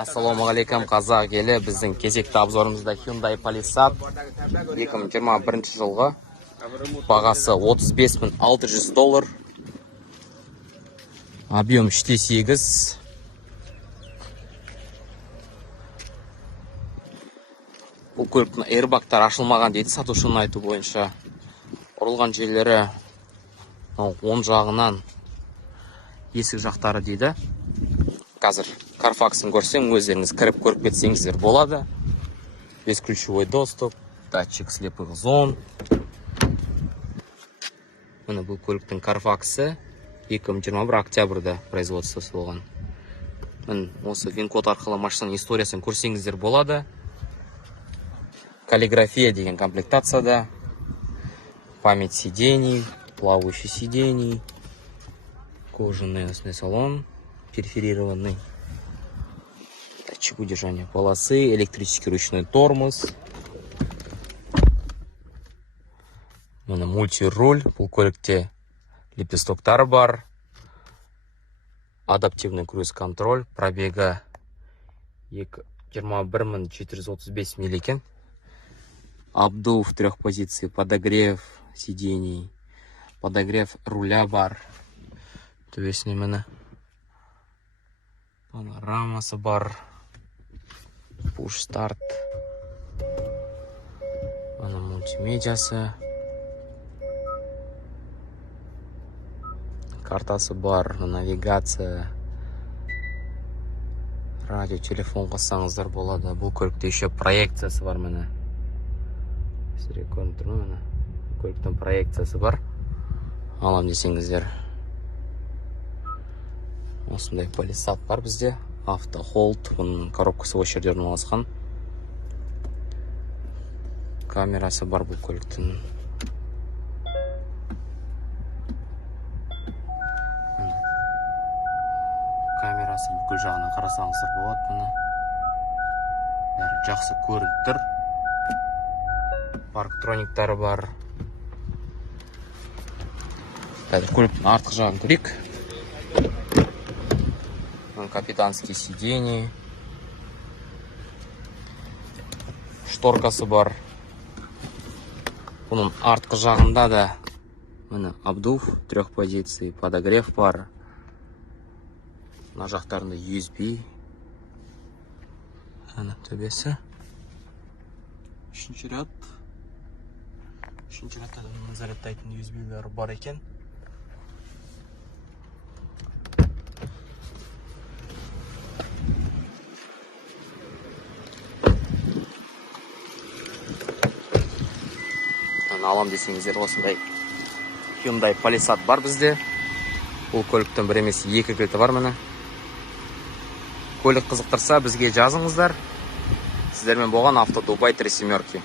Ассалаумағалейкум, қазақ елі. Біздің кезекті обзорымызда Hyundai Palisade 2021 жылғы. Бағасы $35,600. Объем 3.8. Бұл көліктің airbagтар ашылмаған дейді, сатушының айту бойынша. Ұрылған жерлері оң жағынан есік жақтары дейді. Қазір Carfax'ын көрсең, өздеріңіз кіріп көріп кетсеңіздер болады. Бесключевой доступ, датчик слепых зон. Міне бұл көліктің Carfax'ы 2021 октябрьда производствосы болған. Міне осы вин-код арқылы машинаның историясын көрсеңіздер болады. Каллиграфия деген комплектацияда. Память сидений, плавающий сидений, кожаный салон, перфорированный. Датчик удержания полосы, электрический ручной тормоз. Мына мультируль, бұл көлікте лепестоктар бар. Адаптивный круиз-контроль, пробега 21,435 миль екен. Обдув 3 позиций, подогрев сидений, подогрев руля бар. Төбесіне міне панорамасы бар. Push старт. Мына мультимедиасы. Картасы бар, навигация. Радио, телефон қоссаңыздар болады. Бұл көлікте еще проекциясы бар міне. Көліктің проекциясы бар. Алам десеңіздер. Осындай Palisade бар бізде. Автохолд, бұның коробкасы осы жерде орналасқан. Камерасы бар бұл көліктің. Камерасы бүкіл жағынан қарасаңыздар болады. Бәрі жақсы көрініп тұр. Парктрониктары бар. Қазір көліктің артқы жағын көрейік. Капитанские сиденья. Шторкасы бар. Бұның артқы жағында да міне обдув 3 позиций, подогрев бар. Мына жақтарында USB. Ана төбесі. Үшінші ряд. Үшінші рядта да зарядтайтын USB-лер бар екен. Алам десеңіздер осындай Hyundai Palisade бар бізде. Бұл көліктің бір емес 2 кілті бар міне. Көлік қызықтырса бізге жазыңыздар. Сіздермен болған Авто Дубай 3 семерки.